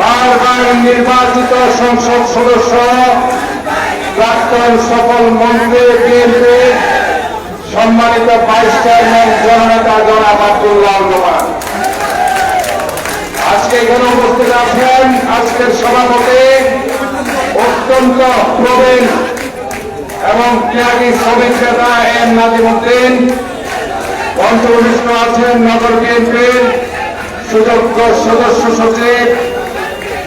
বারবার নির্বাচিত সংসদ সদস্য, প্রাক্তন সফল মন্ত্রী, বিএনপি, সম্মানিত ভাইস চেয়ারম্যান, জননেতা জনাব আব্দুল্লাহ রহমান আজকে এখানে উপস্থিত আছেন আজকের সভাপতি অত্যন্ত প্রবীণ এবং ত্যাগী শ্রমিক নেতা এম নাজিমুদ্দিন পঞ্চমনিষ্ঠ আছেন নগর বিএনপির সুযোগ্য সদস্য সচিব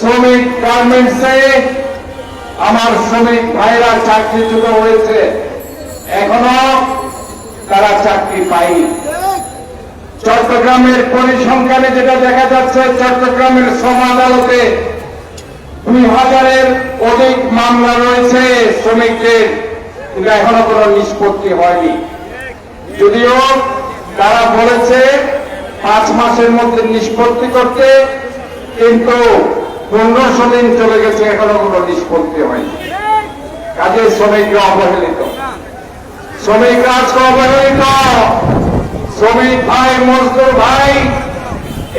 শ্রমিক গার্মেন্টসে আমার শ্রমিক ভাইরা চাকরিচ্যুত হয়েছে। এখনও তারা চাকরি পায়নি। চট্টগ্রামের পরিসংখ্যানে যেটা দেখা যাচ্ছে, চট্টগ্রামের শ্রম আদালতে দুই হাজারের অধিক মামলা রয়েছে শ্রমিকদের, কিন্তু এখনও কোনো নিষ্পত্তি হয়নি। যদিও তারা বলেছে, পাঁচ মাসের মধ্যে নিষ্পত্তি করতে, কিন্তু পনেরোশো দিন চলে গেছে, এখনও কোনো নিষ্পত্তি হয়নি। কাজে শ্রমিকরা অবহেলিত। শ্রমিকরা আজকে অবহেলিত। শ্রমিক ভাই, মজদুর ভাই,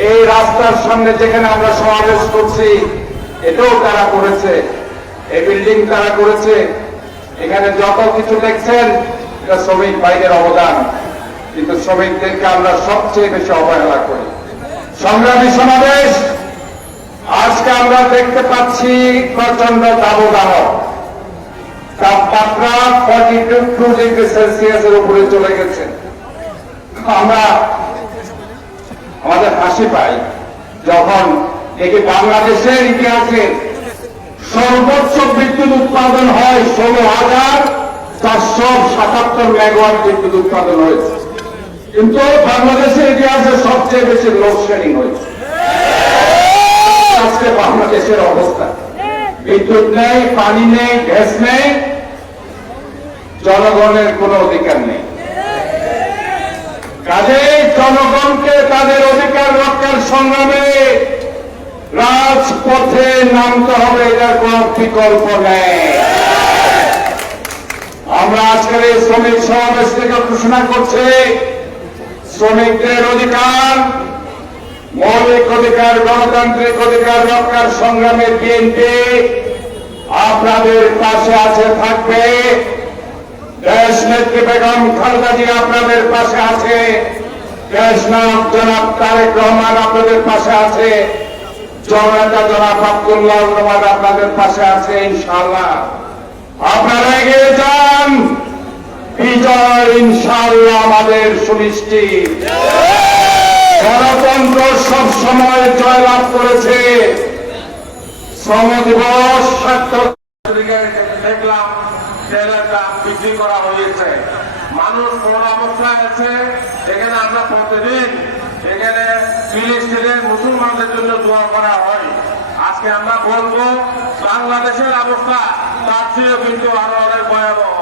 এই রাস্তার সামনে যেখানে আমরা সমাবেশ করছি, এটাও তারা করেছে। এই বিল্ডিং তারা করেছে। এখানে যত কিছু দেখছেন, এটা শ্রমিক ভাইদের অবদান। কিন্তু শ্রমিকদেরকে আমরা সবচেয়ে বেশি অবহেলা করি। সংগ্রামী সমাবেশ আজকে আমরা দেখতে পাচ্ছি প্রচণ্ড দাবদাহ। তাপমাত্রা ফর্টি টু ডিগ্রি সেলসিয়াসের উপরে চলে গেছে। আমরা আমাদের হাসি পাই যখন দেখি বাংলাদেশের ইতিহাসে সর্বোচ্চ বিদ্যুৎ উৎপাদন হয় ষোলো হাজার চারশো সাতাত্তর মেগাওয়াট বিদ্যুৎ উৎপাদন হয়েছে। কিন্তু বাংলাদেশের ইতিহাসে সবচেয়ে বেশি লোডশেডিং হয়েছে। আজকে বাংলাদেশের অবস্থা। বিদ্যুৎ নেই, পানি নেই, গ্যাস নেই, জনগণের কোনো অধিকার নেই। কাজেই জনগণকে তাদের অধিকার রক্ষার সংগ্রামে রাজপথে নামতে হবে, এটার কোন বিকল্প নেই। আমরা আজকের এই শ্রমিক সমাবেশ থেকে ঘোষণা করছি, শ্রমিকদের অধিকার মৌলিক অধিকার গণতান্ত্রিক অধিকার রক্ষার সংগ্রামে বিএনপি আপনাদের পাশে আছে থাকবে। দেশ নেত্রী বেগম খালেদা জিয়া আপনাদের পাশে আছে। দেশ নায়ক জনাব তারেক রহমান আপনাদের পাশে আছে। জননেতা জনাব আব্দুল্লাহ রহমান আপনাদের পাশে আছে ইনশাআল্লাহ। আপনারা এগিয়ে যান। বিজয় ইনশাআল্লাহ আমাদের সুনিশ্চিত। গণতন্ত্র সব সময় জয়লাভ করেছে। শ্রম দিবস দেখলাম তেলের দাম বৃদ্ধি করা হয়েছে। মানুষ কোন অবস্থায় আছে? এখানে আমরা প্রতিদিন এখানে মুসলমানদের জন্য দোয়া করা হয়। আজকে আমরা বলব, বাংলাদেশের অবস্থা তার চেয়েও কিন্তু আরও অনেক ভয়াবহ।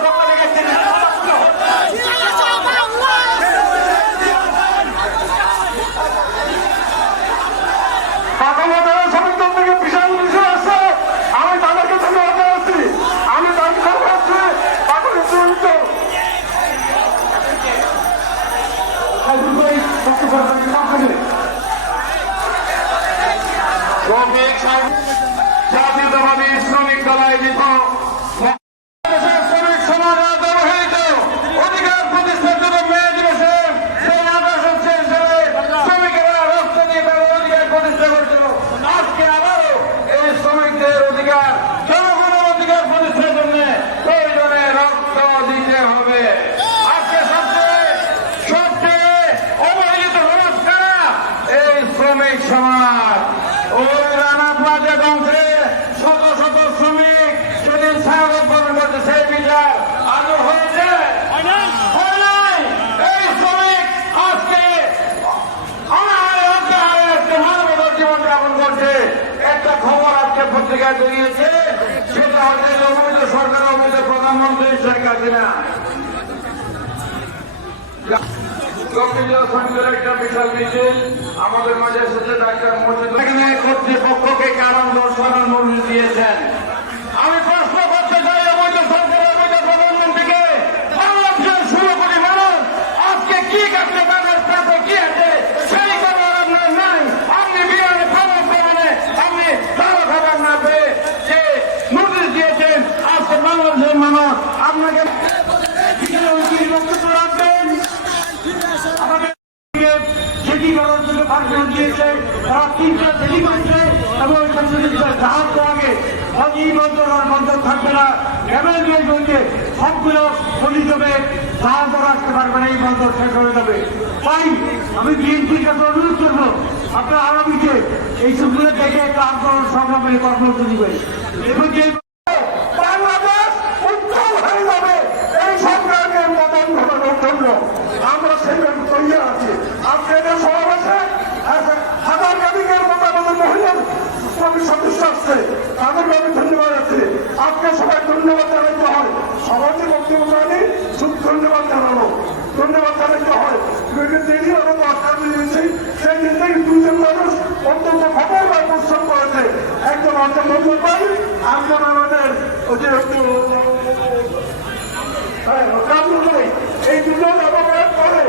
পত্রিকায় দিয়েছে সেটা হচ্ছে অবৈধ সরকার, অবৈধ প্রধানমন্ত্রী শেখ হাসিনা। আমাদের মাঝে এসেছে ডাক্তার মসজিদ কর্তৃপক্ষকে কারণ দর্শানোর নোটিশ দিয়েছেন আমি প্রশ্ন করতে চাই অবৈধ সরকার অবৈধ প্রধানমন্ত্রীকে বাংলাদেশের ষোলো কোটি মানুষ আজকে কি কাটতে তাদের কাছে কি আছে সেই খবর আপনার নাই আপনি বিমানে খবর প্রমাণে আপনি ভালো খবর না পেয়ে যে নোটিশ দিয়েছেন আজকে বাংলাদেশের মানুষ আপনাকে বক্তব্য রাখবেন আমাদের সেটি জন্য ভাষণ দিয়েছে তারা তিনটা সেটি করছে এবং জাহাজ আগে তাই আমি বিএনপির কাছে অনুরোধ করব, আপনার আগামীতে এই সবগুলো দেখে একটা আন্দোলন সংগ্রামের কর্মসূচি এবং যে বাংলাদেশ উত্তম হয়ে যাবে এই সংগ্রামের মতন ঘটানোর জন্য আমরা সেইভাবে তৈরি আছি আজকে এদের সমাবেশে হাজার গাড়িদের মতো আমাদের মহিলা শ্রমিক সদস্য আসছে তাদেরকে আমি ধন্যবাদ আছি আজকে সবাই ধন্যবাদ জানাইতে হয়। সবাইকে বক্তব্য জানি শুধু ধন্যবাদ জানানো ধন্যবাদ জানাইতে হয়। দেরি হলো তো দিয়েছি। সেই দিন থেকে দুজন মানুষ অত্যন্ত খবর আমাদের হ্যাঁ, করে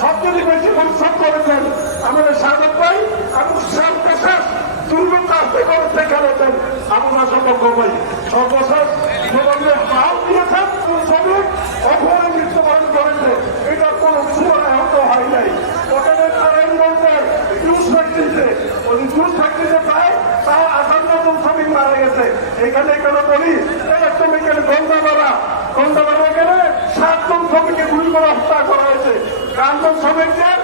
সবচেয়ে বেশি পরিশ্রম করেছেন আমাদের সাধক ভাই এবং শ্যাম প্রসাদ দুর্গম কাজটি করেছে খেলেছেন আমরা সতর্ক ভাই সর্বশেষ জীবনের হাল দিয়েছেন শ্রমিক অপরে মৃত্যুবরণ করেছে এটার কোনো সুর আহত হয় নাই ওখানে নারায়ণগঞ্জের জুস ফ্যাক্টরিতে ওই জুস ফ্যাক্টরিতে প্রায় তাও আসান্ন জন শ্রমিক মারা গেছে এখানে কেন বলি, এই বাবা গন্ধামারা বাবা গেলে সাতজন শ্রমিককে গুলি করে হত্যা করা হয়েছে। কান্দন শ্রমিকদের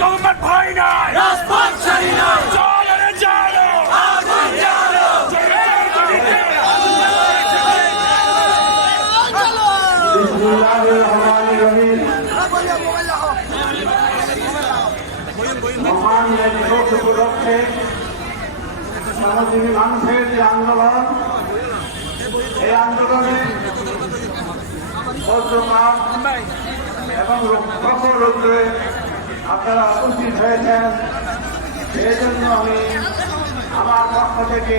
গভর্নমেন্ট ভয় নাই চলো রে চলো মহান এই দিবস উপলক্ষে সামাজিক মানুষের যে আন্দোলন এই আন্দোলনে এবং প্রখর রৌদ্রে আপনারা উপস্থিত হয়েছেন সেই জন্য আমি আমার পক্ষ থেকে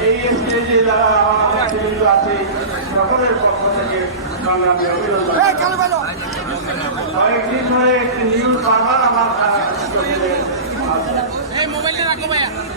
এই স্টেজে যারা আমার আছে সকলের পক্ষ থেকে কয়েকদিন ধরে একটি নিউজ বারবার আমার চোখে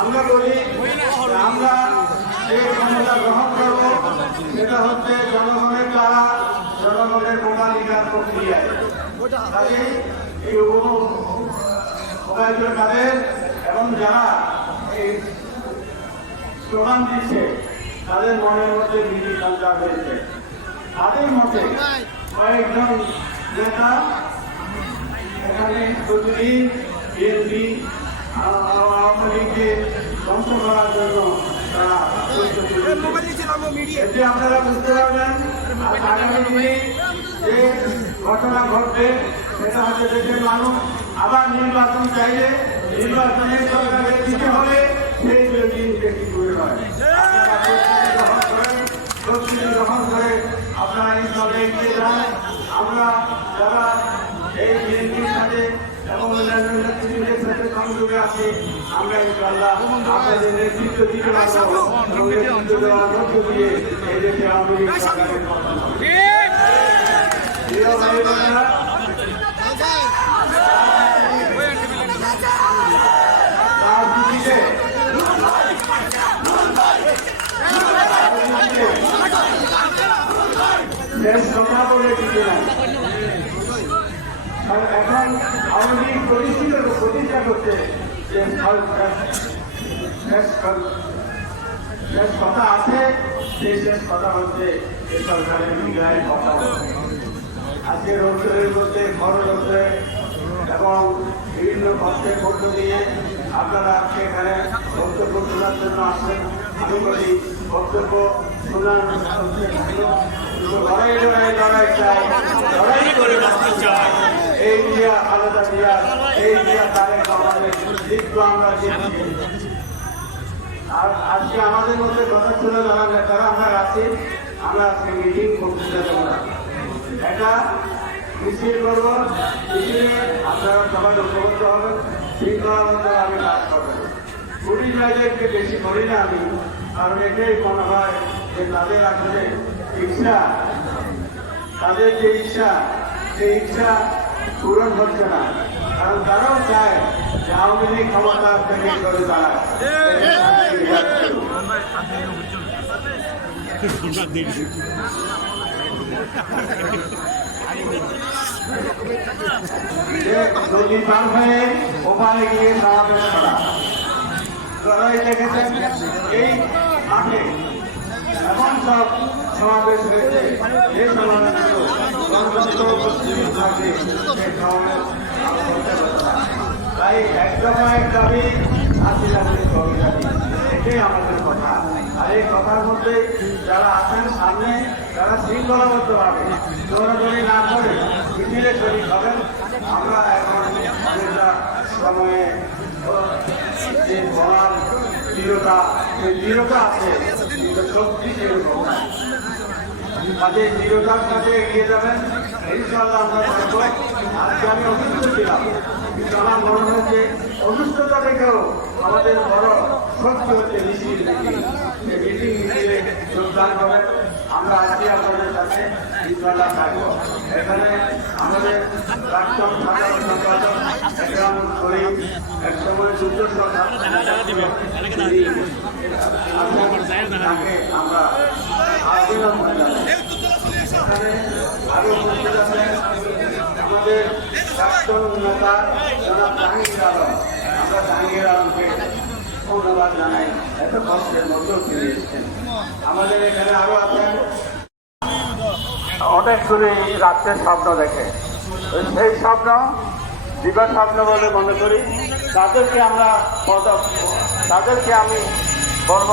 আমরা বলি, আমরা যে ক্ষমতা গ্রহণ করব, সেটা হচ্ছে জনগণের দ্বারা জনগণের ভোটাধিকার প্রক্রিয়ায়। কাজেই এবং যারা এই দিচ্ছে, তাদের মনের মধ্যে বিধি সঞ্চার হয়েছে। তাদের মতে কয়েকজন নেতা এখানে প্রতিদিন বিএনপি আওয়ামী লীগকে ধ্বংস করার জন্য। এতে আপনারা বুঝতে পারবেন আগামী দিনে যে ঘটনা ঘটবে সেটা হচ্ছে দেশের মানুষ আবার নির্বাচন চাইলে নির্বাচনের সরকারের দিতে হবে সেই দিনকে কি করে হয় আপনারা প্রস্তুতি গ্রহণ করেন প্রস্তুতি গ্রহণ করে আপনারা এই দলে এগিয়ে যান। আমরা যারা এই বিএনপির সাথে এবং অন্যান্য নেতৃত্বের সাথে সংযোগে আমরা ইনশাল্লাহ আপনাদের নেতৃত্ব দিতে পারব এবং নেতৃত্ব দেওয়ার মধ্য দিয়ে এই দেশে প্রতিষ্ঠা করছে যে কথা আছে সেই কথা হচ্ছে এই সরকারের মধ্যে খরচ হচ্ছে এবং বিভিন্ন কষ্টের মধ্য দিয়ে আপনারা আজকে এখানে বক্তব্য শোনার জন্য আসছেন। আমি বলি বক্তব্য শোনার লড়াই লড়াই লড়াই চাই, লড়াই করে বাঁচতে চাই। এই দিয়া আলাদা দিয়া এই দিয়া তারেক আমাদের দিব্য আমরা আর আজকে আমাদের মধ্যে কথা ছিল যারা নেতারা আমরা আছি আমরা আজকে মিটিং করতে দেবো না। এটা মিছিল করব মিছিলে আপনারা সবাই ঐক্যবদ্ধ হবেন শৃঙ্খলা মতো আমি কাজ করবেন। পুলিশ ভাইদেরকে বেশি করি না আমি, কারণ এটাই মনে হয় যে তাদের আসলে ইচ্ছা, তাদের যে ইচ্ছা, সেই ইচ্ছা পূরণ হচ্ছে না। কারণ তারাও চায় যে আওয়ামী লীগ ক্ষমতা থেকে করে দাঁড়ায় গিয়ে এই সব সমাবেশ হয়েছে। সমাবেশ তাই এক এক দাবি আশি লাখের আমাদের কথা আর এই কথার মধ্যে যারা আছেন সামনে, তারা শৃঙ্খলাবদ্ধ ভাবে দৌড়াদৌড়ি না করে মিছিলে হবেন আমরা এখন সময়ে যে বলার দৃঢ়তা সেই আছে, কিন্তু শক্তি সেরকম তাদের দৃঢ়তার সাথে এগিয়ে যাবেন ইনশাল্লাহ আমরা পারব আজকে আমি অসুস্থ ছিলাম কিন্তু আমার মনে হচ্ছে অসুস্থতা থেকেও আমাদের বড় শক্তি হচ্ছে মিছিল মিটিং মিছিলে যোগদান করেন আমরা আজকে আপনাদের কাছে ইনশাল্লাহ থাকব এখানে আমাদের প্রাক্তন সাধারণ সম্পাদক একরাম করিম এক সময় আসেন, তাকে আমরা অভিনন্দন জানাই এখানে আরও উপস্থিত আছেন আমাদের এখানে আরও আছেন অনেক দূরে রাত্রের স্বপ্ন দেখে। সেই স্বপ্ন, দিবা স্বপ্ন বলে মনে করি। তাদেরকে আমরা তাদেরকে আমি বলব